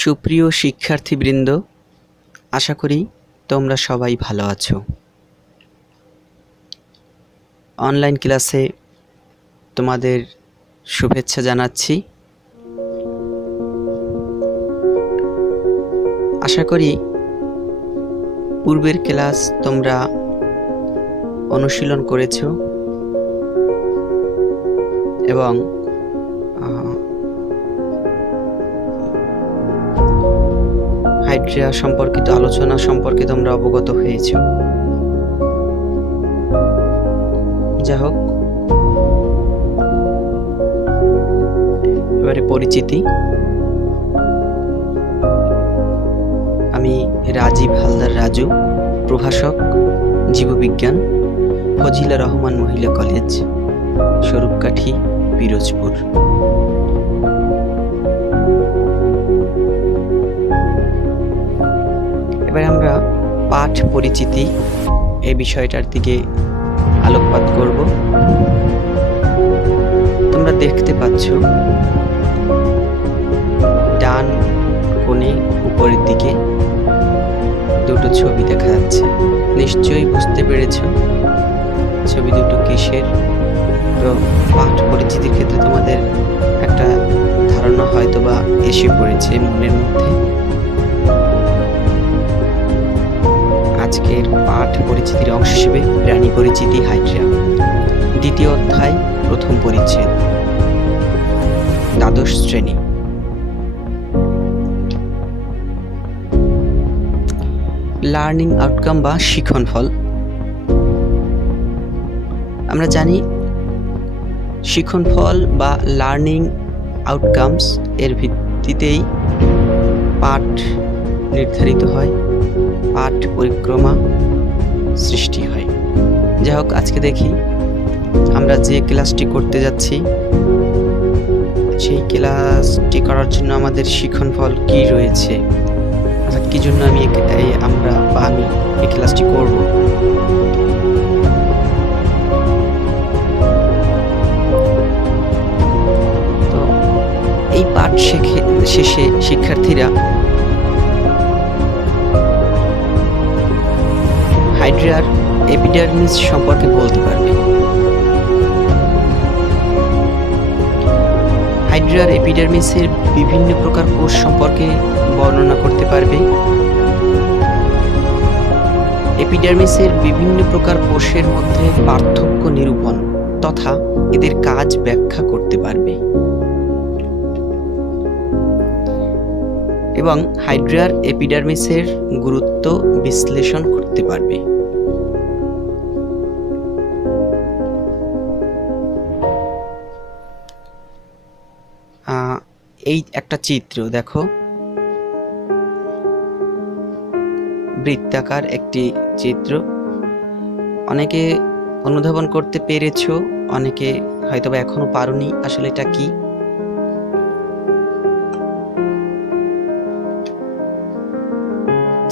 সুপ্রিয় শিক্ষার্থীবৃন্দ, আশা করি তোমরা সবাই ভালো আছো। অনলাইন ক্লাসে তোমাদের শুভেচ্ছা জানাচ্ছি। আশা করি পূর্বের ক্লাস তোমরা অনুশীলন করেছো এবং হাইড্রা সম্পর্কিত আলোচনা সম্পর্কে তোমরা অবগত হয়েছো। যা হোক, এবারে পরিচিতি। আমি রাজীব হালদার রাজু, প্রভাষক, জীববিজ্ঞান, ফজিলা রহমান মহিলা কলেজ, স্বরূপকাঠি, পিরোজপুর। এবার আমরা পাঠ পরিচিতি এই বিষয়টার দিকে আলোকপাত করব। তোমরা দেখতে পাচ্ছ ডান কোণে উপরের দিকে দুটো ছবি দেখা যাচ্ছে। নিশ্চয়ই বুঝতে পেরেছ ছবি দুটো কিসের। তো পাঠ পরিচিতির ক্ষেত্রে তোমাদের একটা ধারণা হয়তো বা এসে পড়েছে মনের মধ্যে। আজকের পাঠ পরিচিতির অংশ হিসেবে প্রাণী পরিচিতি, হাইড্রা, দ্বিতীয় অধ্যায়, প্রথম পরিচ্ছেদ, দ্বাদশ শ্রেণী। লার্নিং আউটকাম বা শিখন ফল। আমরা জানি শিখন ফল বা লার্নিং আউটকামস এর ভিত্তিতেই পাঠ নির্ধারিত হয়, পাঠ পরিক্রমা সৃষ্টি হয়। যাই হোক, আজকে দেখি আমরা যে ক্লাসটি করতে যাচ্ছি সেই ক্লাসটি করার জন্য আমাদের শিখন ফল কি রয়েছে, অর্থাৎ কি জন্য আমি এই ক্লাসটি করব। তো এই পাঠ শেষে শিক্ষার্থীরা হাইড্রার এপিডার্মিস সম্পর্কে বলতে পারবে। হাইড্রার এপিডার্মিসের বিভিন্ন প্রকার কোষ সম্পর্কে বর্ণনা করতে পারবে। এপিডার্মিসের বিভিন্ন প্রকার কোষের মধ্যে পার্থক্য নিরূপণ তথা এদের কাজ ব্যাখ্যা করতে পারবে এবং হাইড্রার এপিডার্মিসের গুরুত্ব বিশ্লেষণ করতে পারবে। এই একটা চিত্র দেখো, বৃত্তাকার একটি চিত্র। অনেকে অনুধাবন করতে পেরেছো, অনেকে হয়তোবা এখনো পারোনি আসলে এটা কি।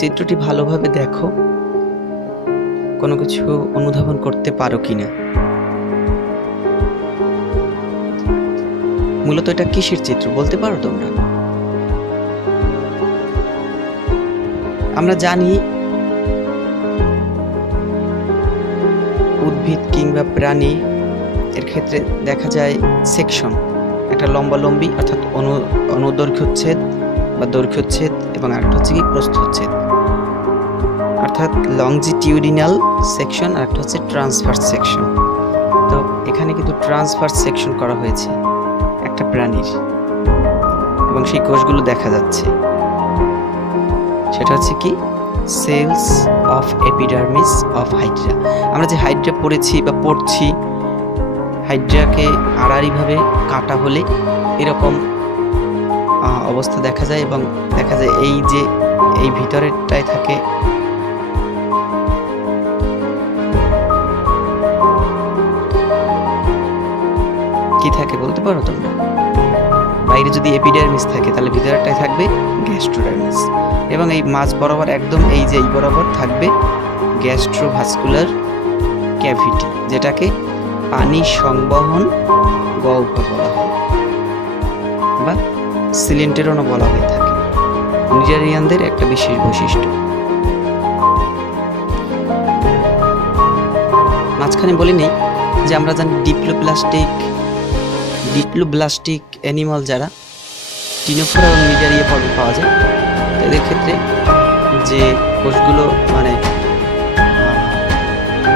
চিত্রটি ভালোভাবে দেখো, কোনো কিছু অনুধাবন করতে পারো কিনা। মূলত এটা কিসের চিত্র বলতে পারো তোমরা? আমরা জানি উদ্ভিদ কিংবা প্রাণী এর ক্ষেত্রে দেখা যায় সেকশন, একটা লম্বালম্বি অর্থাৎ অনুদৈর্ঘ্যচ্ছেদ বা দৈর্ঘ্যচ্ছেদ এবং আরেকটা হচ্ছে কি প্রস্থচ্ছেদ, অর্থাৎ লংজিটিউডিনাল সেকশন আর একটা হচ্ছে ট্রান্সভার্স সেকশন। তো এখানে কিন্তু ট্রান্সভার্স সেকশন করা হয়েছে একটা প্রাণীর এবং সেই কোষগুলো দেখা যাচ্ছে। সেটা হচ্ছে কি cells of epidermis of hydra. আমরা যে হাইড্রা পড়েছি বা পড়ছি, হাইড্রাকে আড়াআড়িভাবে কাটা হলে এরকম অবস্থা দেখা যায় এবং দেখা যায় এই যে এই ভিতরেরটায় থাকে কি থাকে বলতে পারো তোমরা? বাইরে যদি এপিডার্মিস থাকে তাহলে ভিতরেরটায় থাকবে গ্যাস্ট্রোডার্মিস এবং এই মাঝ বরাবর একদম এই যে এই বরাবর থাকবে গ্যাস্ট্রোভাস্কুলার ক্যাভিটি, যেটাকে পানি সংবহন গহ্বর বলা হয় বা সিলিন্ডারও বলা হয়ে থাকে। নিডারিয়ানদের একটা বিশেষ বৈশিষ্ট্য। মাঝখানে বলে নেই যে আমরা জানি ডিপ্লোব্লাস্টিক অ্যানিমাল যারা টিনোফোরা এবং নিডারিয়া পর্বে পাওয়া যায়, এদের ক্ষেত্রে যে কোষগুলো মানে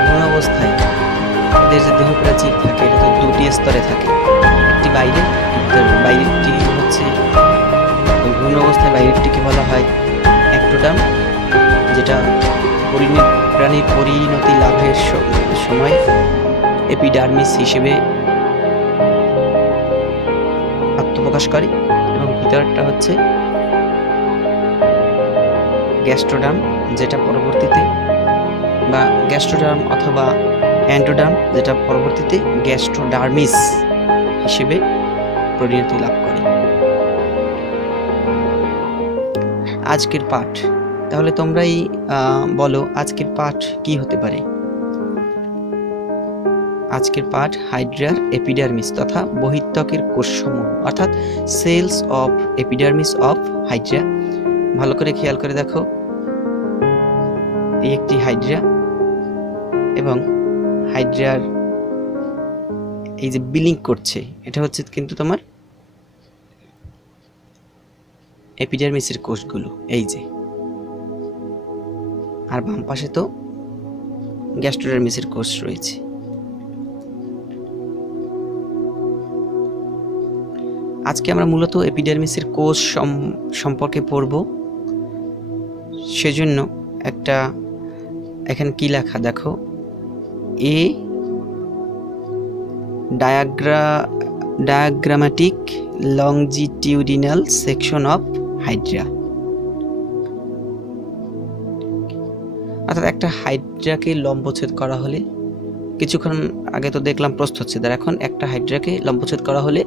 ভ্রূণ অবস্থায় এদের যে দেহ প্রাচীর থাকে এটা তো দুটি স্তরে থাকে, একটি বাইরেরটি হচ্ছে ভ্রূণ অবস্থায় বাইরেরটিকে বলা হয় অ্যাক্টোডার্ম, যেটা প্রাণীর পরিণতি লাভের সময় এপিডার্মিস হিসেবে আত্মপ্রকাশ করে, এবং ভিতরটা হচ্ছে গ্যাস্ট্রোডার্ম, যেটা পরবর্তীতে বা গ্যাস্ট্রোডার্ম অথবা অ্যান্ডোডার্ম, যেটা পরবর্তীতে গ্যাস্ট্রোডার্মিস হিসেবে পরিণতি লাভ করে। আজকের পাঠ, তাহলে তোমরাই বলো আজকের পাঠ কি হতে পারে। আজকের পাঠ হাইড্রার এপিডার্মিস তথা বহিত্বকের কোষসমূহ, অর্থাৎ cells of epidermis of hydra. ভালো করে খেয়াল করে দেখো, এই একটি হাইড্রা, এবং হাইড্রার এই যে বিলিং করছে এটা হচ্ছে কিন্তু তোমার এপিডার্মিসের কোষগুলো, এই যে, আর বাম পাশে তো গ্যাস্ট্রোডার্মিসের কোষ রয়েছে। আজকে আমরা মূলত এপিডার্মিসের কোষ সম্পর্কে পড়ব। সেজন্য একটা এখানে কি লেখা দেখো, এ ডায়াগ্রামাটিক লংজিটিউডিনাল সেকশন অফ হাইড্রা, অর্থাৎ একটা হাইড্রাকে লম্বচ্ছেদ করা হলে, কিছুক্ষণ আগে তো দেখলাম প্রস্থচ্ছেদ, আর এখন একটা হাইড্রাকে লম্বচ্ছেদ করা হলে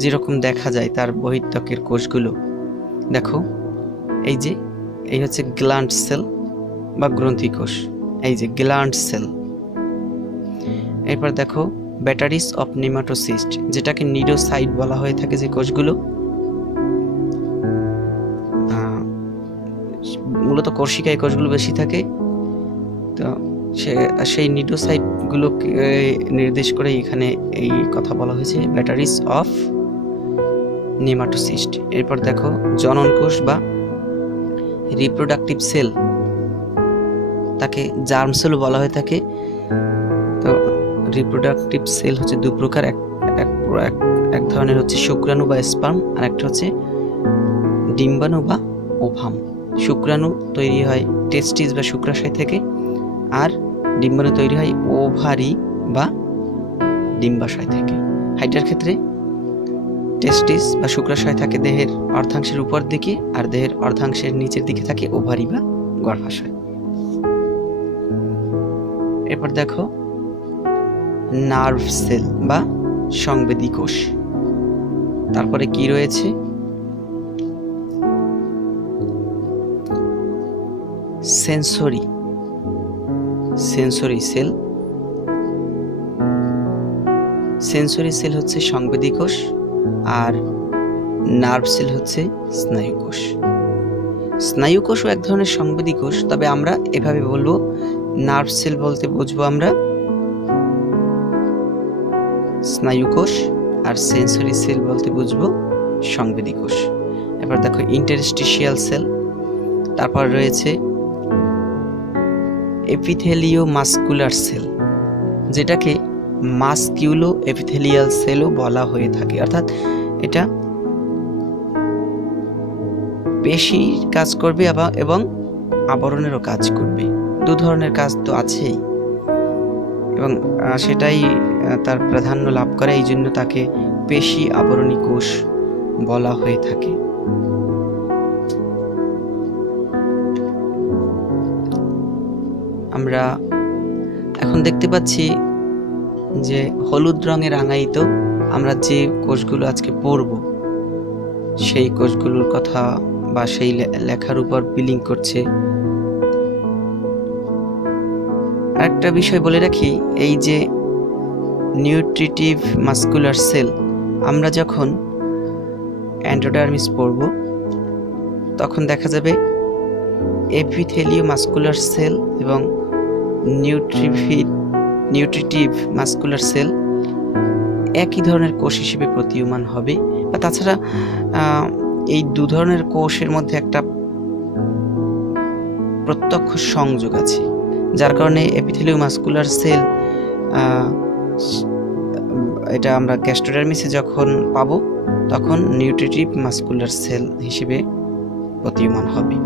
যেরকম দেখা যায় তার বহিত্বকের কোষগুলো, দেখো এই হচ্ছে গ্ল্যান্ড সেল বা গ্রন্থি কোষ, এই যে গ্ল্যান্ড সেল। এরপর দেখো ব্যাটারিস অফ নেমাটোসিস্ট, যেটাকে নিডোসাইট বলা হয়ে থাকে, যে কোষগুলো মূলত কোষিকায় কোষগুলো বেশি থাকে, তো সেই নিডোসাইটগুলোকে নির্দেশ করে এখানে এই কথা বলা হয়েছে, ব্যাটারিস অফ নেমাটোসিস্ট। এরপর দেখো জনন কোষ বা রিপ্রোডাক্টিভ সেল, তাকে জার্ম সেলও বলা হয়ে থাকে। তো রিপ্রোডাক্টিভ সেল হচ্ছে দুই প্রকার, এক ধরনের হচ্ছে শুক্রাণু বা স্পার্ম, আর একটা হচ্ছে ডিম্বাণু বা ওভাম। শুক্রাণু তৈরি হয় টেস্টিস বা শুক্রাশয় থেকে, আর ডিম্বাণু তৈরি হয় ওভারি বা ডিম্বাশয় থেকে। হাইড্রার ক্ষেত্রে টেস্টিস বা শুক্রাশয় থাকে দেহের অর্ধাংশের উপর দিকে, আর দেহের অর্ধাংশের নিচের দিকে থাকে ওভারি বা গর্ভাশয়। এরপর দেখো নার্ভ সেল বা সংবেদী কোষ। তারপরে কি রয়েছে, সেন্সরি সেল। সেন্সরি সেল হচ্ছে সংবেদী কোষ, আর নার্ভ সেল হচ্ছে স্নায়ু কোষ। স্নায়ু কোষও এক ধরনের সংবেদী কোষ, তবে আমরা এভাবে বলবো, নার্ভ সেল বলতে বুঝবো আমরা স্নায়ু কোষ, আর সেন্সরি সেল বলতে বুঝবো সংবেদী কোষ। এবার দেখো ইন্টারস্টিশিয়াল সেল। তারপর রয়েছে এপিথেলিও মাস্কুলার সেল, যেটাকে মাস্কিউলো এপিথেলিয়াল সেলও বলা হয়ে থাকে, অর্থাৎ এটা পেশির কাজ করবে এবং আবরণেরও কাজ করবে। দু ধরনের কাজ তো আছেই, এবং সেটাই তার প্রাধান্য লাভ করে, এই জন্য তাকে পেশি আবরণী কোষ বলা হয়ে থাকে। আমরা এখন দেখতে পাচ্ছি যে হলুদ রঙে রাঙায়িত আমরা যে কোষগুলো আজকে পড়ব, সেই কোষগুলোর কথা বা সেই লেখার উপর বিলিং করছে। আরেকটা বিষয় বলে রাখি, এই যে নিউট্রিটিভ মাস্কুলার সেল, আমরা যখন এন্ডোডার্মিস পড়ব তখন দেখা যাবে এপিথেলিও মাস্কুলার সেল এবং নিউট্রিটিভ মাস্কুলার সেল একই ধরনের কোষ হিসেবে প্রতীয়মান হবে। বা তাছাড়া এই দু ধরনের কোষের মধ্যে একটা প্রত্যক্ষ সংযোগ আছে, যার কারণে এপিথেলিও মাস্কুলার সেল এটা আমরা গ্যাস্ট্রোডার্মিসে যখন পাবো তখন নিউট্রিটিভ মাস্কুলার সেল হিসেবে প্রতীয়মান হবে।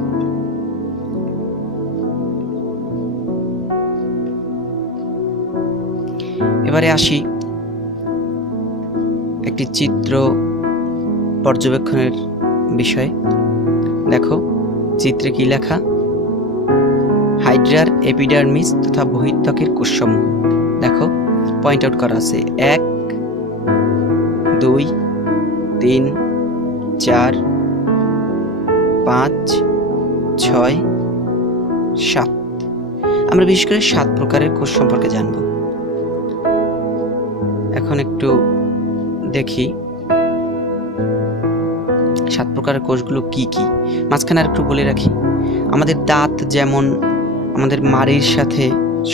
এবারে আসি একটি চিত্র পর্যবেক্ষণের বিষয়ে। দেখো চিত্রে কি লেখা, হাইড্রার এপিডার্মিস তথা বহির্ত্বকের কোষসমূহ। দেখো পয়েন্ট আউট করা আছে 1, 2, 3, 4, 5, 6, 7। আমরা বিশেষ করে 7 প্রকারের কোষ সম্পর্কে জানব। এখন একটু দেখি 7 প্রকারের কোষগুলো কি কি। মাঝখানে আর একটু বলে রাখি, আমাদের দাঁত যেমন আমাদের মাড়ির সাথে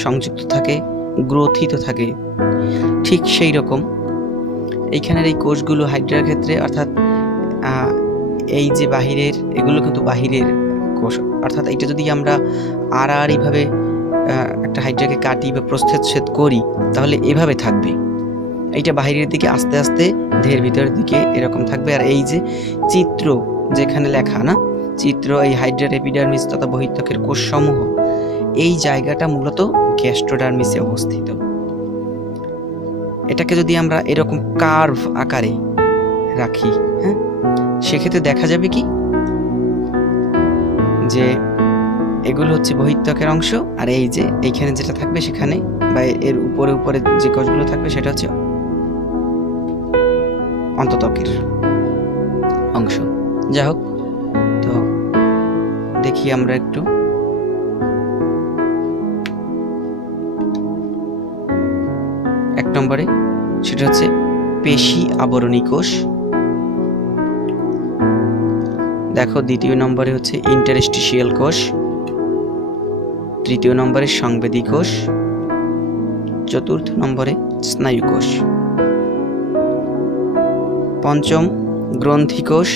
সংযুক্ত থাকে, গ্রথিত থাকে, ঠিক সেই রকম এইখানের এই কোষগুলো হাইড্রার ক্ষেত্রে, অর্থাৎ এই যে বাহিরের, এগুলো কিন্তু বাহিরের কোষ। অর্থাৎ এইটা যদি আমরা আড়াআড়িভাবে একটা হাইড্রাকে কাটি বা প্রস্থচ্ছেদ করি তাহলে এভাবে থাকবে। এইটা বাহিরের দিকে আস্তে আস্তে দেহের ভিতরের দিকে এরকম থাকবে। আর এই যে চিত্র যেখানে লেখা না, চিত্র এই হাইড্রার এপিডার্মিস তথা বহির্ত্বকের কোষসমূহ, এই জায়গাটা মূলত গ্যাস্ট্রোডার্মিসে অবস্থিত। এটাকে যদি আমরা এরকম কার্ভ আকারে রাখি, হ্যাঁ, সেক্ষেত্রে দেখা যাবে কি যে এগুলো হচ্ছে বহির্ত্বকের অংশ, আর এই যে এইখানে যেটা থাকবে সেখানে বা এর উপরে উপরে যে কোষগুলো থাকবে সেটা হচ্ছে অন্তত্বকের অংশ। যাই হোক, তো দেখি আমরা একটু। এক নম্বরে সেটা হচ্ছে পেশি আবরণী কোষ। দেখো দ্বিতীয় নম্বরে হচ্ছে ইন্টারস্টিশিয়াল কোষ, তৃতীয় নম্বরে সংবেদী কোষ, চতুর্থ নম্বরে স্নায়ু কোষ, পঞ্চম গ্রন্থি কোষ,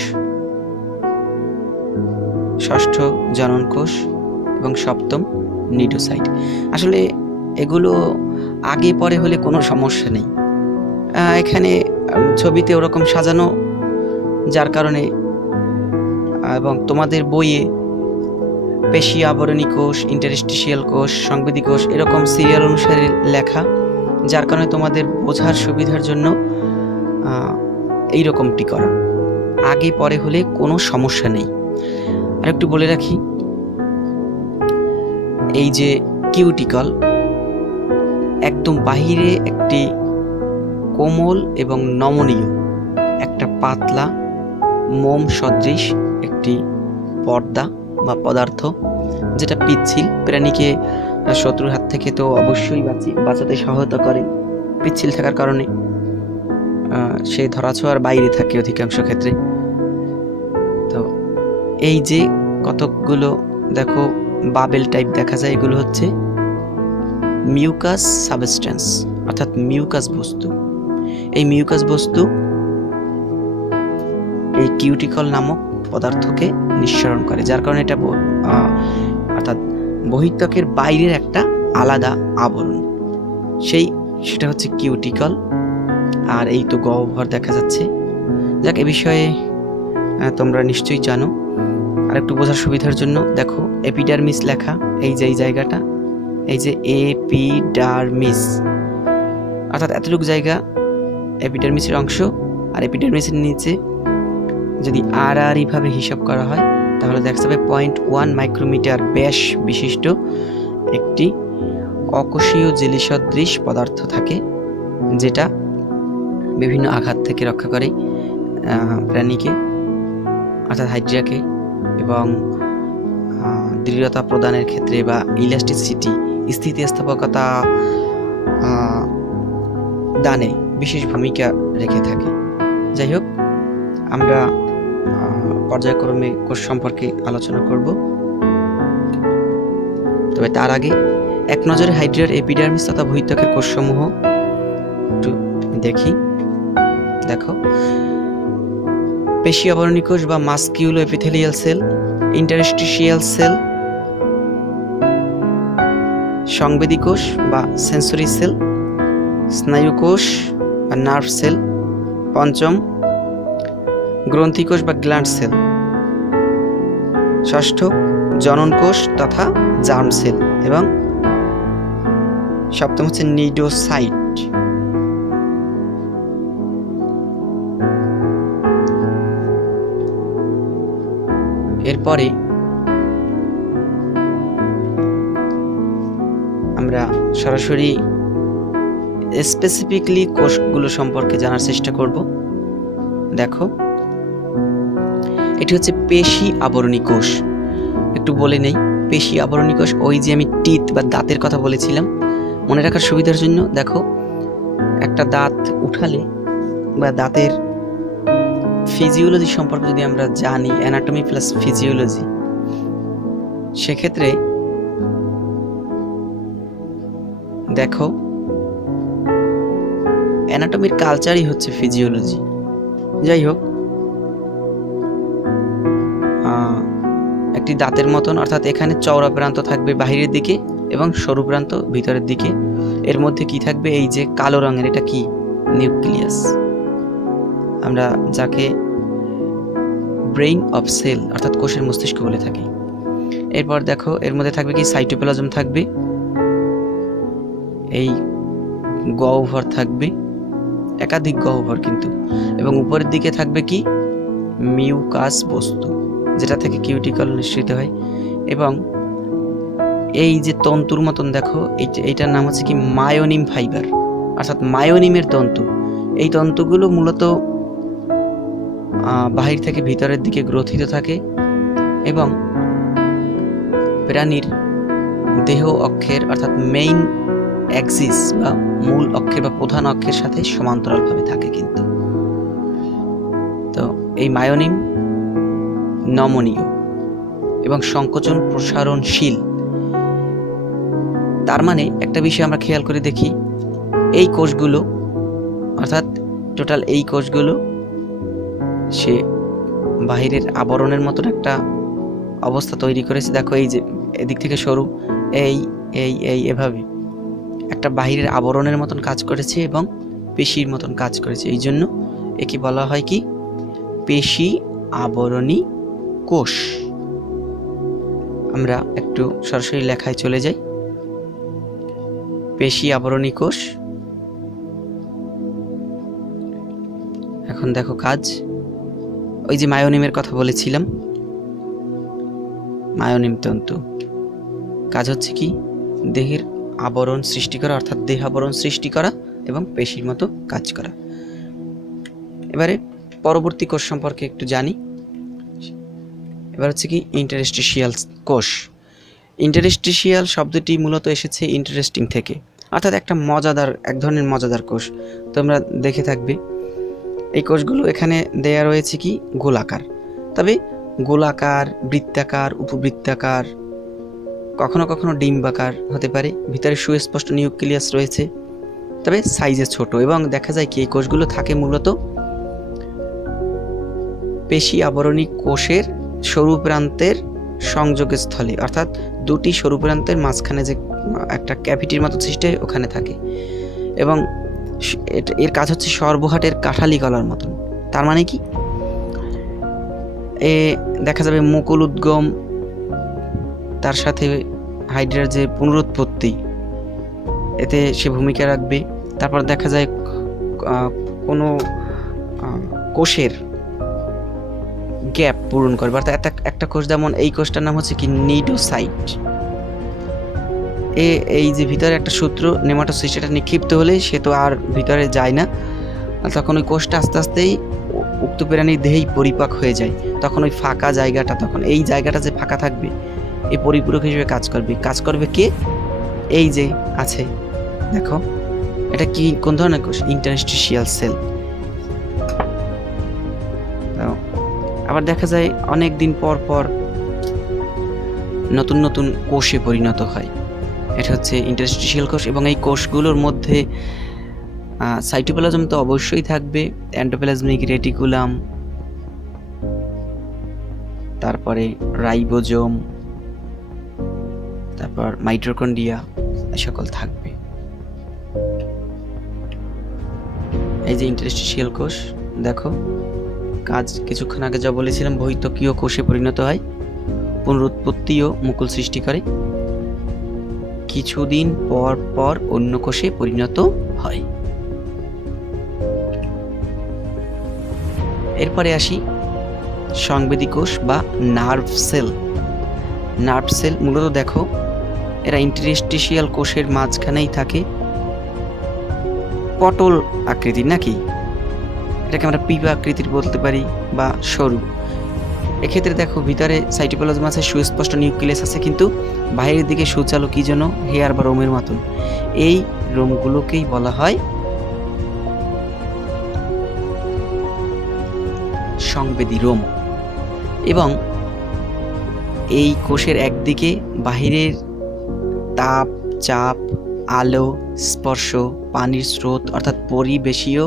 ষষ্ঠ জনন কোষ এবং সপ্তম নিডোসাইট। আসলে এগুলো আগে পরে হলে কোনো সমস্যা নেই, এখানে ছবিতে ওরকম সাজানো যার কারণে, এবং তোমাদের বইয়ে পেশি আবরণী কোষ, ইন্টারস্টিশিয়াল কোষ, সংবেদী কোষ এরকম সিরিয়াল অনুসারে লেখা, যার কারণে তোমাদের বোঝার সুবিধার জন্য এইরকমটি করা। আগে পরে হলে কোনো সমস্যা নেই। আর একটু বলে রাখি, এই যে কিউটিকল, একদম বাহিরে একটি কোমল এবং নমনীয় একটা পাতলা মোম সদৃশ একটি পর্দা বা পদার্থ, যেটা পিচ্ছিল, প্রাণীকে শত্রুর হাত থেকে তো অবশ্যই বাঁচাতে সহায়তা করে। পিচ্ছিল থাকার কারণে সে ধরাছোঁয়ার বাইরে থাকে অধিকাংশ ক্ষেত্রে। তো এই যে কতকগুলো দেখো বাবেল টাইপ দেখা যায়, এগুলো হচ্ছে মিউকাস সাবস্টেন্স, অর্থাৎ মিউকাস বস্তু। এই মিউকাস বস্তু এই কিউটিকল নামক পদার্থকে নিঃসরণ করে, যার কারণে এটা অর্থাৎ বহির্ত্বকের বাইরের একটা আলাদা আবরণ, সেটা হচ্ছে কিউটিকল। আর এই তো গহ্বর দেখা যাচ্ছে। যাক, এ বিষয়ে তোমরা নিশ্চয়ই জানো। আর একটু বোঝার সুবিধার জন্য দেখো এপিডার্মিস লেখা, এই যে এই জায়গাটা, এই যে এপিডার্মিস, অর্থাৎ এতটুকু জায়গা এপিডার্মিসের অংশ। আর এপিডার্মিসের নিচে যদি আড়াআড়িভাবে হিসাব করা হয় তাহলে দেখা যাবে 0.1 মাইক্রোমিটার ব্যাস বিশিষ্ট একটি অকোষীয় জেলি সদৃশ পদার্থ থাকে, যেটা বিভিন্ন আঘাত থেকে রক্ষা করে প্রাণীকে, অর্থাৎ হাইড্রাকে, এবং দৃঢ়তা প্রদানের ক্ষেত্রে বা ইলাস্টিসিটি, স্থিতিস্থাপকতা দানে বিশেষ ভূমিকা রেখে থাকে। যাই হোক, আমরা পর্যায়ক্রমে কোষ সম্পর্কে আলোচনা করব। তবে তার আগে এক নজরে হাইড্রিয়ার এপিডার্মিস তথা বহিত্বকের কোষসমূহ একটু দেখি। দেখো, পেশি আবরণী কোষ বা মাস্কিউলো এপিথেলিয়াল সেল, ইন্টারস্টিশিয়াল সেল, সংবেদী কোষ বা সেন্সরি সেল, স্নায়ু কোষ বা নার্ভ সেল, পঞ্চম গ্রন্থি কোষ বা গ্ল্যান্ড সেল, ষষ্ঠ জনন কোষ তথা জার্ম সেল এবং সপ্তম হচ্ছে নিডোসাইট। এরপরে আমরা সরাসরি স্পেসিফিকলি কোষগুলো সম্পর্কে জানার চেষ্টা করব। দেখো, এটি হচ্ছে পেশি আবরণী কোষ। একটু বলে নেই, পেশি আবরণী কোষ ওই যে আমি টিথ বা দাঁতের কথা বলেছিলাম, মনে রাখার সুবিধার জন্য দেখো, একটা দাঁত উঠালে বা দাঁতের ফিজিওলজি সম্পর্কে যদি আমরা জানি, অ্যানাটমি প্লাস ফিজিওলজি, সেক্ষেত্রে দেখো অ্যানাটমির কালচারই হচ্ছে ফিজিওলজি। যাই হোক, একটি দাঁতের মতন, অর্থাৎ এখানে চওড়া প্রান্ত থাকবে বাহিরের দিকে এবং সরু প্রান্ত ভিতরের দিকে। এর মধ্যে কি থাকবে, এই যে কালো রঙের, এটা কি নিউক্লিয়াস, আমরা যাকে ব্রেইন অফ সেল অর্থাৎ কোষের মস্তিষ্ক বলে থাকি। এরপর দেখো, এর মধ্যে থাকবে কি সাইটোপ্লাজম থাকবে, এই গহ্বর থাকবে, একাধিক গহ্বর কিন্তু, এবং উপরের দিকে থাকবে কি মিউকাস বস্তু, যেটা থেকে কিউটিকল নিঃসৃত হয়। এবং এই যে তন্তুর মতন দেখো, এইটার নাম হচ্ছে কি মায়োনিম ফাইবার, অর্থাৎ মায়োনিমের তন্তু। এই তন্তুগুলো মূলত বাহির থেকে ভিতরের দিকে গ্রথিত থাকে এবং প্রাণীর দেহ অক্ষের অর্থাৎ মেইন অ্যাক্সিস বা মূল অক্ষের বা প্রধান অক্ষের সাথে সমান্তরালভাবে থাকে কিন্তু। তো এই মায়োনিম নমনীয় এবং সংকোচন প্রসারণশীল। তার মানে একটা বিষয় আমরা খেয়াল করে দেখি, এই কোষগুলো অর্থাৎ টোটাল এই কোষগুলো সে বাহিরের আবরণের মতন একটা অবস্থা তৈরি করেছে। দেখো, এই যে এদিক থেকে সরু, এই এই এই এভাবে একটা বাহিরের আবরণের মতন কাজ করেছে এবং পেশির মতন কাজ করেছে। এই জন্য একে বলা হয় কি পেশি আবরণী কোষ। আমরা একটু সরাসরি লেখায় চলে যাই। পেশি আবরণী কোষ। এখন দেখো কাজ, ওই যে মায়োনিমের কথা বলেছিলাম, মায়োনিম তন্তু কাজ হচ্ছে কি দেহের আবরণ সৃষ্টি করা, অর্থাৎ দেহ আবরণ সৃষ্টি করা এবং পেশির মতো কাজ করা। এবারে পরবর্তী কোষ সম্পর্কে একটু জানি। এবার হচ্ছে কি ইন্টারস্টিশিয়াল কোষ। ইন্টারস্টিশিয়াল শব্দটি মূলত এসেছে ইন্টারেস্টিং থেকে, অর্থাৎ একটা মজাদার, এক ধরনের মজাদার কোষ। তোমরা দেখে থাকবে এই কোষগুলো এখানে দেয়া রয়েছে কি গোলাকার, তবে গোলাকার, বৃত্তাকার, উপবৃত্তাকার, কখনো কখনো ডিম্বাকার হতে পারে। ভিতরে সুস্পষ্ট নিউক্লিয়াস রয়েছে, তবে সাইজে ছোট। এবং দেখা যায় কি এই কোষগুলো থাকে মূলত পেশি আবরণী কোষের সরু প্রান্তের সংযোগস্থলে, অর্থাৎ দুটি সরু প্রান্তের মাঝখানে যে একটা ক্যাভিটির মতো সৃষ্টি হয় ওখানে থাকে। এবং এর কাজ হচ্ছে সর্বহাটের কাঠালি কলার মতন। তার মানে কি দেখা যাবে মুকুল উদ্গম, তার সাথে হাইড্রার যে পুনরুৎপত্তি, এতে সে ভূমিকা রাখবে। তারপর দেখা যায় কোনো কোষের গ্যাপ পূরণ করবে, অর্থাৎ একটা কোষ, যেমন এই কোষটার নাম হচ্ছে কি নিডোসাইট। এই যে ভিতরে একটা সূত্র নেমাটোসিস্ট, এটা নিক্ষিপ্ত হলে সে তো আর ভিতরে যায় না, তখন ওই কোষটা আস্তে আস্তেই উক্ত প্রাণীর দেহেই পরিপাক হয়ে যায়। তখন ওই ফাঁকা জায়গাটা, তখন এই জায়গাটা যে ফাঁকা থাকবে, এই পরিপূরক হিসেবে কাজ করবে কে, এই যে আছে দেখো, এটা কি কোন ধরনের কোষ, ইন্টারস্টিশিয়াল সেল। আবার দেখা যায় অনেক দিন পর পর নতুন নতুন কোষে পরিণত হয়। এটা হচ্ছে ইন্টারস্টিশিয়াল কোষ, এবং এই কোষগুলোর মধ্যে সাইটোপ্লাজম তো অবশ্যই থাকবে, এন্ডোপ্লাজমিক রেটিকুলাম, তারপরে রাইবোজোম, তারপর মাইটোকন্ড্রিয়া, সকল থাকবে। এই যে ইন্টারস্টিশিয়াল কোষ, দেখো কাজ কিছুক্ষণ আগে যা বলেছিলাম, বহিঃত্বকীয় কোষে পরিণত হয়, পুনরুৎপত্তি ও মুকুল সৃষ্টি করে, কিছুদিন পর পর অন্য কোষে পরিণত হয়। এরপরে আসি সংবেদী কোষ বা নার্ভ সেল। নার্ভ সেল মূলত দেখো এরা ইন্টারস্টিশিয়াল কোষের মাঝখানেই থাকে, পটল আকৃতির, নাকি এটাকে আমরা পিপা আকৃতির বলতে পারি বা সরু। এক্ষেত্রে দেখো ভিতরে সাইটোপ্লাজম আছে, সুস্পষ্ট নিউক্লিয়াস আছে, কিন্তু বাইরের দিকে সুচালো কি যেন হেয়ার বা রোমের মতন। এই রোমগুলোকেই বলা হয় সংবেদী রোম। এবং এই কোষের একদিকে বাহিরের তাপ, চাপ, আলো, স্পর্শ, পানির স্রোত অর্থাৎ পরিবেশীয়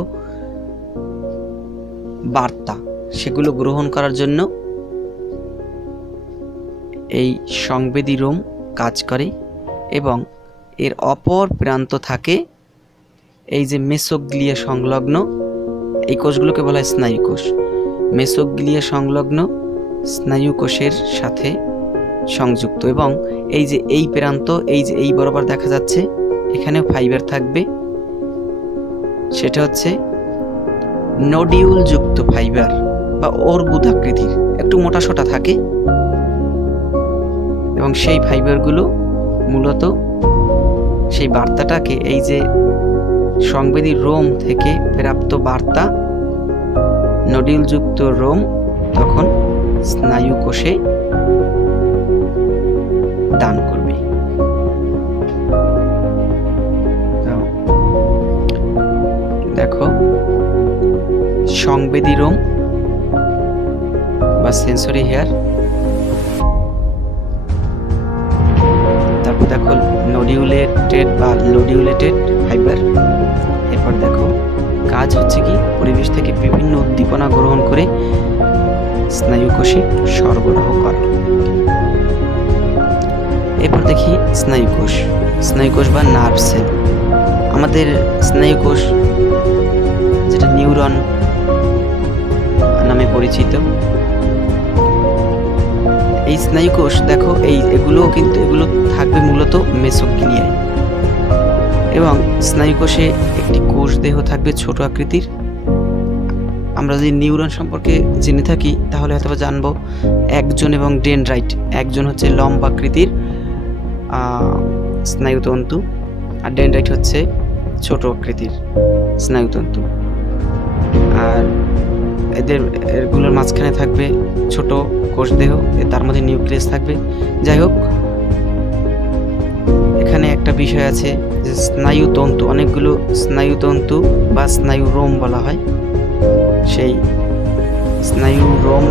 বার্তা সেগুলো গ্রহণ করার জন্য এই সংবেদী রোম কাজ করে। এবং এর অপর প্রান্ত থাকে এই যে মেসোগ্লিয়া সংলগ্ন, এই কোষগুলোকে বলা হয় স্নায়ু কোষ। মেসোগ্লিয়া সংলগ্ন স্নায়ু কোষের সাথে সংযুক্ত, এবং এই যে এই প্রান্ত, এই যে এই বরাবর দেখা যাচ্ছে, এখানেও ফাইবার থাকবে, সেটা হচ্ছে নডিউল যুক্ত ফাইবার বা অর্বুদ আকৃতির, একটু মোটাসোটা থাকে। এবং সেই ফাইবারগুলো মূলত সেই বার্তাটাকে, এই যে সংবেদী রোম থেকে প্রাপ্ত বার্তা নডিউল যুক্ত রোম তখন স্নায়ু কোষে দান করবে। দেখো সংবেদী রোম বা সেন্সরি হেয়ার, তারপর দেখো নডিউলেটেড বা লোডিউলেটেড ফাইবার। এরপর দেখো কাজ হচ্ছে কি, পরিবেশ থেকে বিভিন্ন উদ্দীপনা গ্রহণ করে স্নায়ু কোষে সরবরাহ করা। এরপর দেখি স্নায়ু কোষ। স্নায়ু কোষ বা নার্ভ সেল। আমাদের স্নায়ু কোষ যেটা নিউরন নামে পরিচিত, এই স্নায়ু কোষ দেখো এগুলো থাকবে মূলত মেসোগ্লিয়ায়। এবং স্নায়ু কোষে একটি কোষ দেহ থাকবে ছোট আকৃতির। আমরা যদি নিউরন সম্পর্কে জেনে থাকি তাহলে হয়তো জানবো একজন এবং ডেনড্রাইট। একজন হচ্ছে লম্বা আকৃতির স্নায়ুতন্তু, আর ডেনড্রাইট হচ্ছে ছোট আকৃতির স্নায়ুতন্তু। আর এগুলোর মাঝখানে থাকবে ছোট কোষ দেহ, তার মধ্যে নিউক্লিয়াস থাকবে। যাই হোক, এখানে একটা বিষয় আছে যে স্নায়ুতন্তু, অনেকগুলো স্নায়ুতন্তু বা স্নায়ু রোম বলা হয়। সেই স্নায়ু রোম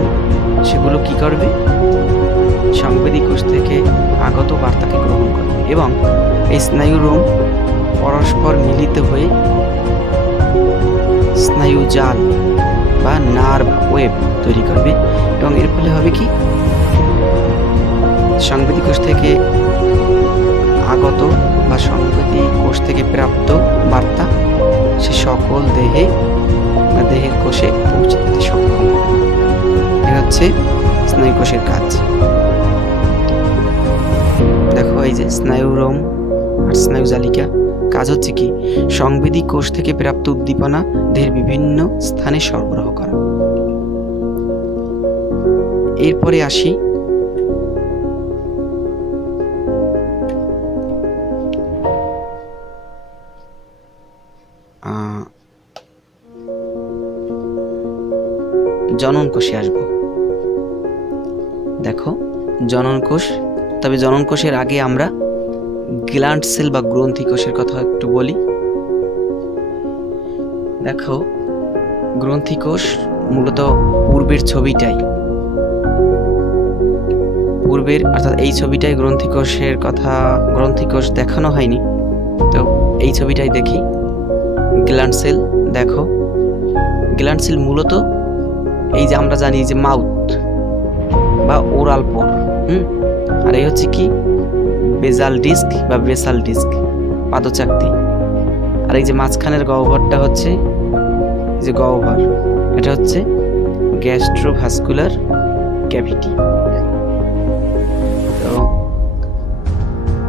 সেগুলো কি করবে, সংবেদী কোষ থেকে আগত বার্তাকে গ্রহণ করবে, এবং এই স্নায়ু রোম পরস্পর মিলিত হয়ে স্নায়ু জাল বা নার্ভ ওয়েব তৈরি করবে। এবং এর ফলে হবে কি, সংবেদী কোষ থেকে আগত বা সংবেদী কোষ থেকে প্রাপ্ত বার্তা সে সকল দেহে বা দেহের কোষে পৌঁছে দিতে সক্ষম হবে। এটা হচ্ছে স্নায়ু কোষের কাজ। দেখো এই যে স্নায়ু রোম আর স্নায়ু জালিকা, কাজ হচ্ছে কি, সংবেদী কোষ থেকে প্রাপ্ত উদ্দীপনা দেহের বিভিন্ন স্থানে সরবরাহ করা। এরপরে আসি জনন কোষে আসব। দেখো জনন কোষ, তবে জনন কোষের আগে আমরা গ্ল্যান্ড সেল বা গ্রন্থি কোষের কথা একটু বলি। দেখো গ্রন্থি কোষ মূলত পূর্বের ছবিটাই পূর্বের অর্থাৎ এই ছবিটায় গ্রন্থিকোষ দেখানো হয়নি, তো এই ছবিটাই দেখি। গ্ল্যান্ড সেল দেখো, গ্ল্যান্ড সেল মূলত এই যে আমরা জানি যে মাউথ বা ওরাল পোর, আর এই হচ্ছে কি বেজাল ডিস্ক বা বেসাল ডিস্ক, পাদচাকতি। আর এই যে মাঝখানের গহ্বরটা হচ্ছে যে গহ্বর, এটা হচ্ছে গ্যাস্ট্রোভাস্কুলার ক্যাভিটি। তো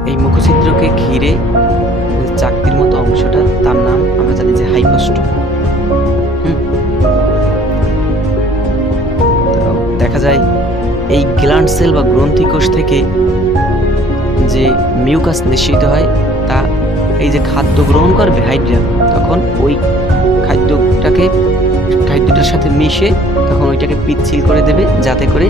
এই মুখছিদ্রকে ঘিরে চাকতির মতো অংশটা, তার নাম আমরা জানি যে হাইপোস্টোম। তো দেখা যায় এই গ্ল্যান্ড সেল বা গ্রন্থিকোষ থেকে যে মিউকাস নিঃসৃত হয়, তা এই যে খাদ্য গ্রহণ করবে হাইড্রা, তখন ওই খাদ্যটার সাথে মিশে তখন ওইটাকে পিচ্ছিল করে দেবে, যাতে করে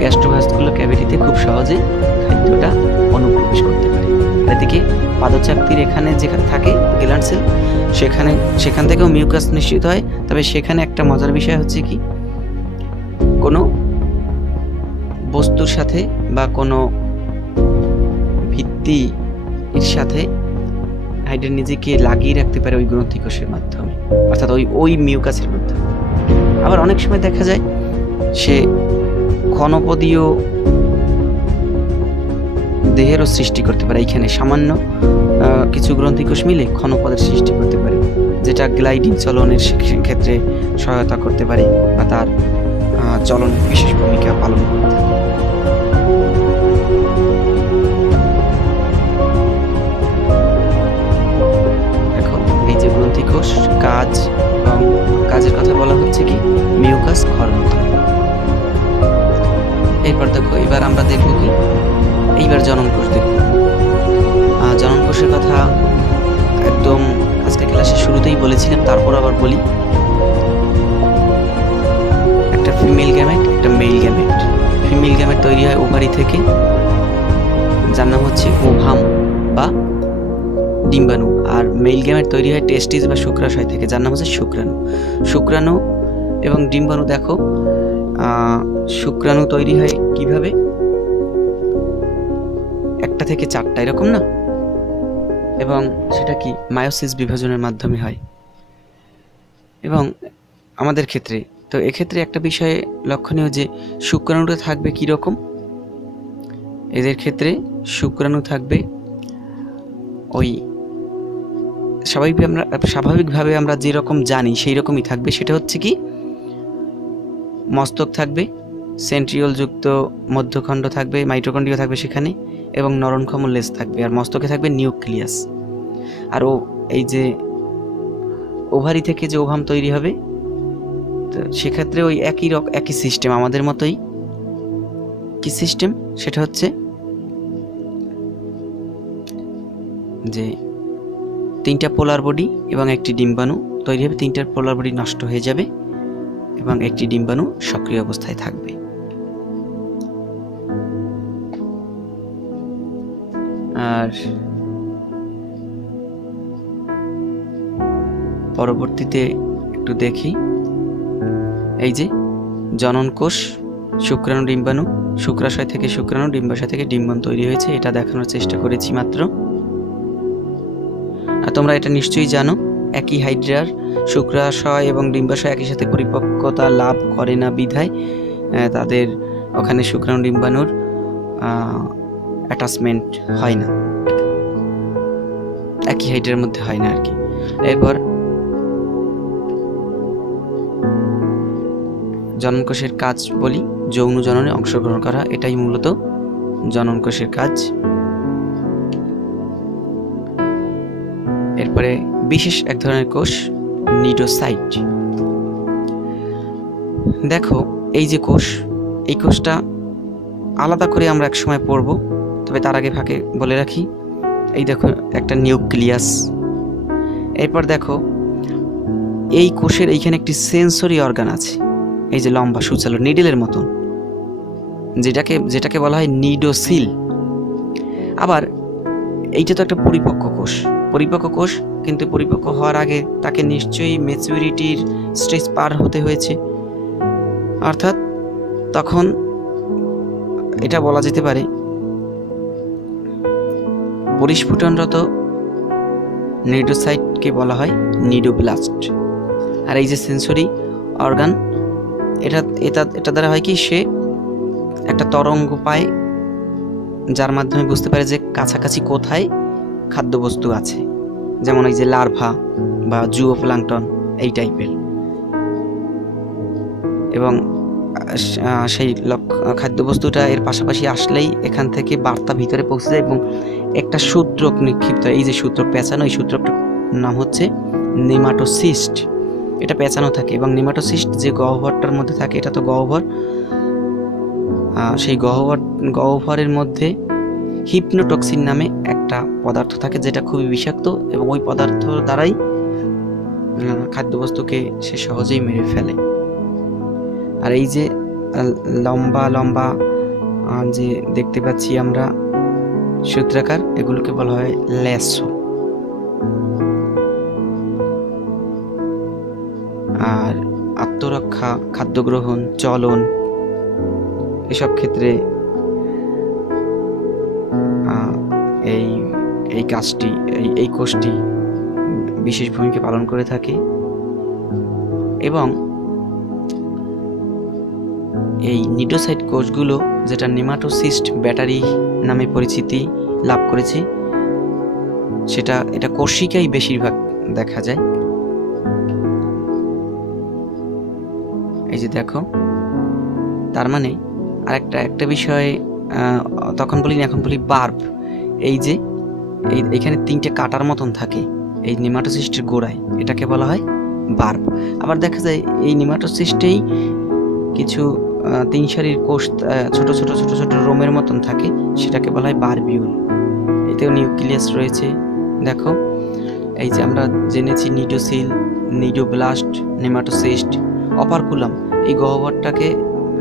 গ্যাস্ট্রোভাস্কুলার ক্যাভিটিতে খুব সহজে খাদ্যটা অনুপ্রবেশ করতে পারে। এদিকে পাদচাকতির এখানে যেখানে থাকে গ্ল্যান্ড সেল, সেখান থেকেও মিউকাস নিঃসৃত হয়। তবে সেখানে একটা মজার বিষয় হচ্ছে কি, কোনো বস্তুর সাথে বা কোনো ভিত্তির সাথে হাইড্রা নিজেকে লাগিয়ে রাখতে পারে ওই গ্রন্থিকোষের মাধ্যমে, অর্থাৎ ওই মিউকাসের মাধ্যমে। আবার অনেক সময় দেখা যায় সে ঘনপদীয় দেহেরও সৃষ্টি করতে পারে। এইখানে সামান্য কিছু গ্রন্থিকোষ মিলে ঘনপদের সৃষ্টি করতে পারে, যেটা গ্লাইডিং চলনের ক্ষেত্রে সহায়তা করতে পারে বা তার চলনে বিশেষ ভূমিকা পালন করতে পারে। দেখো এই যে গ্রন্থিকোষ কাজ এবং কাজের কথা বলা হচ্ছে কি মিউকাস ক্ষরণ। এরপর দেখো এবার আমরা দেখবো কি, এইবার জননকোষ দেখব। জননকোষের কথা একদম আজকে ক্লাসের শুরুতেই বলেছিলাম, তারপর আবার বলি। একটা ফিমেল গ্যামেট, একটা মেল গ্যামেট। ফিমেল গ্যামেট তৈরি হয় ওভারি থেকে, যার নাম হচ্ছে ওভাম বা ডিম্বাণু। আর মেল গ্যামেট তৈরি হয় টেস্টিস বা শুক্রাশয় থেকে, যার নাম হচ্ছে শুক্রাণু। শুক্রাণু এবং ডিম্বাণু দেখো, শুক্রাণু তৈরি হয় কিভাবে, একটা থেকে চারটা এরকম না, এবং সেটা কি মায়োসিস বিভাজনের মাধ্যমে হয়। এবং আমাদের ক্ষেত্রে তো এক্ষেত্রে একটা বিষয়ে লক্ষণীয় যে শুক্রাণুটা থাকবে কি রকম, এদের ক্ষেত্রে শুক্রাণু থাকবে ওই স্বাভাবিকভাবে আমরা যেরকম জানি সেই রকমই থাকবে। সেটা হচ্ছে কি মস্তক থাকবে, সেন্ট্রিওল যুক্ত মধ্যখণ্ড থাকবে, মাইটোকন্ড্রিয়া থাকবে সেখানে, এবং নরনক্ষম লেজ থাকবে, আর মস্তকে থাকবে নিউক্লিয়াস। আর এই যে ওভারি থেকে যে ওভাম তৈরি হবে, তো সেক্ষেত্রে ওই একই সিস্টেম, আমাদের মতোই। কি সিস্টেম সেটা হচ্ছে যে তিনটা পোলার বডি এবং একটি ডিম্বাণু তৈরি হবে, তিনটার পোলার বডি নষ্ট হয়ে যাবে এবং একটি ডিম্বাণু সক্রিয় অবস্থায় থাকবে। আর পরবর্তীতে একটু দেখি, এই যে জনন কোষ, শুক্রাণু ডিম্বাণু, শুক্রাশয় থেকে শুক্রাণু, ডিম্বাশয় থেকে ডিম্বাণু তৈরি হয়েছে, এটা দেখানোর চেষ্টা করেছি মাত্র। আর তোমরা এটা নিশ্চয়ই জানো, একই হাইড্রার শুক্রাশয় এবং ডিম্বাশয় একই সাথে পরিপক্কতা লাভ করে না বিধায় তাদের ওখানে শুক্রাণু ডিম্বাণুর অ্যাটাচমেন্ট হয় না, একই হাইড্রার মধ্যে হয় না আর কি। এরপর জননকোষের কাজ বলি, যৌন জননে অংশগ্রহণ করা, এটাই মূলত জননকোষের কাজ। এরপরে বিশেষ এক ধরনের কোষ নিডোসাইট। দেখো এই যে কোষ, এই কোষটা আলাদা করে আমরা এক সময় পড়ব, তবে তার আগে ফাঁকে বলে রাখি, এই দেখো একটা নিউক্লিয়াস। এরপর দেখো এই কোষের এইখানে একটি সেন্সরি অর্গান আছে, এই যে লম্বা সুচালো নিডেলের মতন, যেটাকে বলা হয় নিডোসিল। আবার এইটা তো একটা পরিপক্ক কোষ, কিন্তু পরিপক্ক হওয়ার আগে তাকে নিশ্চয়ই ম্যাচুরিটির স্টেজ পার হতে হয়েছে, অর্থাৎ তখন এটা বলা যেতে পারে পরিস্ফুটনরত নিডোসাইটকে বলা হয় নিডোব্লাস্ট। আর এই যে সেন্সরি অর্গান, এটা দ্বারা হয় কি, সে একটা তরঙ্গ পায় যার মাধ্যমে বুঝতে পারে যে কাছাকাছি কোথায় খাদ্যবস্তু আছে, যেমন এই যে লার্ভা বা জুওপ্লাঙ্কটন এই টাইপের, এবং সেই খাদ্যবস্তুটা এর পাশাপাশি আসলেই এখান থেকে বার্তা ভিতরে পৌঁছে যায় এবং একটা সূত্রক নিক্ষিপ্ত হয়। এই যে সূত্রক পেঁচানো, এই সূত্রকটার নাম হচ্ছে নেমাটোসিস্ট। এটা পেঁচানো থাকে এবং নেমাটোসিস্ট যে গহ্বরটার মধ্যে থাকে, এটা তো গহ্বর, সেই গহ্বরের মধ্যে হিপনোটক্সিন নামে একটা পদার্থ থাকে যেটা খুবই বিষাক্ত, এবং ওই পদার্থ দ্বারাই খাদ্যবস্তুকে সে সহজেই মেরে ফেলে। আর এই যে লম্বা লম্বা যে দেখতে পাচ্ছি আমরা সূত্রাকার, এগুলোকে বলা হয় ল্যাসো। আর আত্মরক্ষা, খাদ্য গ্রহণ, চলন, এসব ক্ষেত্রে এই কাজটি, এই কোষটি বিশেষ ভূমিকা পালন করে থাকে। এবং এই নিডোসাইট কোষগুলো, যেটা নেমাটোসিস্ট ব্যাটারি নামে পরিচিতি লাভ করেছে, এটা কোষিকাই বেশিরভাগ দেখা যায়। এই যে দেখো, তার মানে একটা বিষয় তখন বলিনি, এখন বলি বার্ব। এই যে এইখানে 3টে কাটার মতন থাকে এই নেমাটোসিস্টের গোড়ায়, এটাকে বলা হয় বার্ব। আবার দেখা যায় এই নেমাটোসিস্টেই কিছু 3 সারির কোষ, ছোট ছোট ছোট ছোট রোমের মতন থাকে, সেটাকে বলা হয় বারবিউল। এতেও নিউক্লিয়াস রয়েছে। দেখো, এই যে আমরা জেনেছি নিডোসিল, নিডোব্লাস্ট, নেমাটোসিস্ট, অপারকুলাম, এই গহ্বরটাকে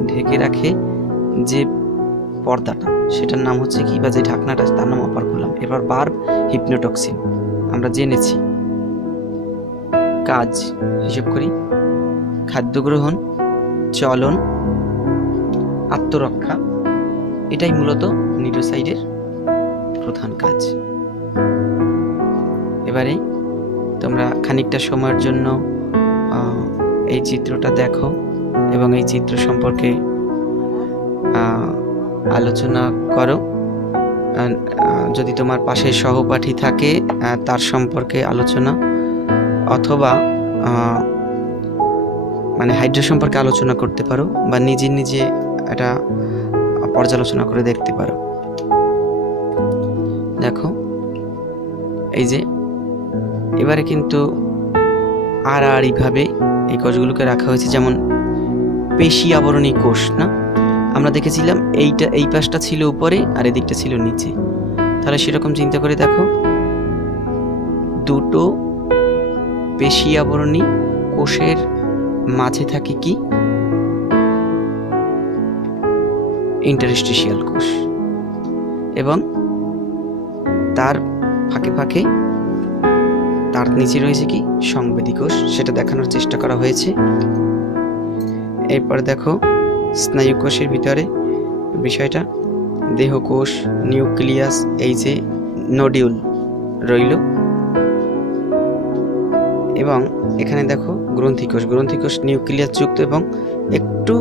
ঢেকে রাখে যে পর্দাটা, সেটার নাম হচ্ছে কি, বা যে ঢাকনাটা, তার নাম অপারকুলাম। এবার বার্ব, হিপনোটক্সিন আমরা জেনেছি। কাজ হিসেব করি, খাদ্য গ্রহণ, চলন, আত্মরক্ষা, এটাই মূলত নিডোসাইডের প্রধান কাজ। এবারে তোমরা খানিকটা সময়ের জন্য এই চিত্রটা দেখো এবং এই চিত্র সম্পর্কে আলোচনা করো। যদি তোমার পাশে সহপাঠী থাকে তার সম্পর্কে আলোচনা, অথবা মানে হাইড্রা সম্পর্কে আলোচনা করতে পারো, বা নিজে এটা পর্যালোচনা করে দেখতে পারো। দেখো, এই যে এবারে কিন্তু আড়াআড়িভাবে এই কোষগুলোকে রাখা হয়েছে, যেমন পেশি আবরণী কোষ না, আমরা দেখেছিলাম এই পাশটা ছিল উপরে আর এদিকটা ছিল নিচে। তাহলে সেরকম চিন্তা করে দেখো, দুটো পেশি আবরণী কোষের মাঝে থাকে কি, ইন্টারস্টিশিয়াল কোষ, এবং তার ফাঁকে ফাঁকে তার নিচে রয়েছে কি, সংবেদী কোষ। সেটা দেখানোর চেষ্টা করা হয়েছে। এরপর দেখো, স্নায়ু কোষের ভিতরে বিষয়টা, দেহকোষ, নিউক্লিয়াস, এই যে নোডিউল রইল, এবং এখানে দেখো গ্রন্থিকোষ নিউক্লিয়াস যুক্ত এবং একটু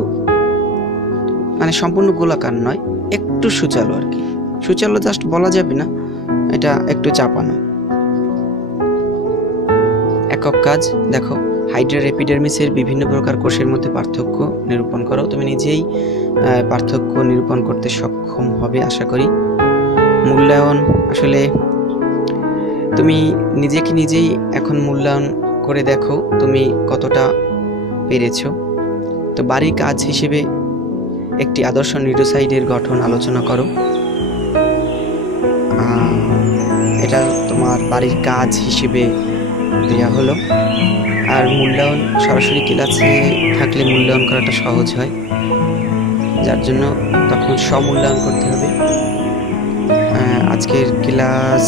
মানে সম্পূর্ণ গোলাকার নয়, একটু সুচালো আর কি, সুচালো জাস্ট বলা যাবে না, এটা একটু চাপানো। একক কাজ, দেখো, হাইড্রা এপিডার্মিসের বিভিন্ন প্রকার কোষের মধ্যে পার্থক্য নিরূপণ করো। তুমি নিজেই পার্থক্য নিরূপণ করতে সক্ষম হবে আশা করি। মূল্যায়ন, আসলে তুমি নিজেই এখন মূল্যায়ন করে দেখো তুমি কতটা পেরেছো। তো বাড়ির কাজ হিসেবে একটি আদর্শ নিউরোসাইডের গঠন আলোচনা করো। এটা তোমার বাড়ির কাজ হিসেবে দেওয়া হলো। আর মূল্যায়ন সরাসরি ক্লাসে থাকলে মূল্যায়ন করাটা সহজ হয়, যার জন্য তখন স্বমূল্যায়ন করতে হবে। আজকের ক্লাস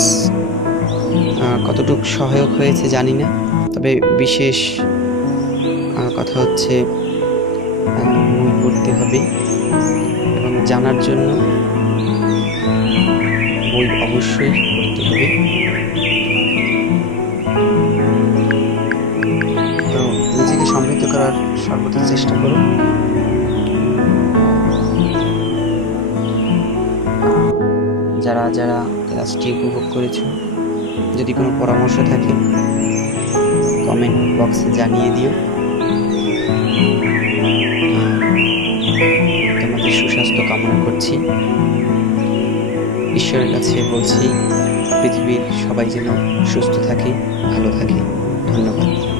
কতটুকু সহায়ক হয়েছে জানি না, তবে বিশেষ কথা হচ্ছে মূল পড়তে হবে এবং জানার জন্য বই অবশ্যই পড়তে হবে। তো নিজেকে সমৃদ্ধ করার সর্বদা চেষ্টা করো। যারা যারা ক্লাসটি উপভোগ করেছো, যদি কোনো পরামর্শ থাকে কমেন্ট বক্সে জানিয়ে দিও। তোমাদের সুস্বাস্থ্য কামনা করছি। ঈশ্বরের কাছে বলছি পৃথিবীর সবাই যেন সুস্থ থাকে, ভালো থাকে। ধন্যবাদ।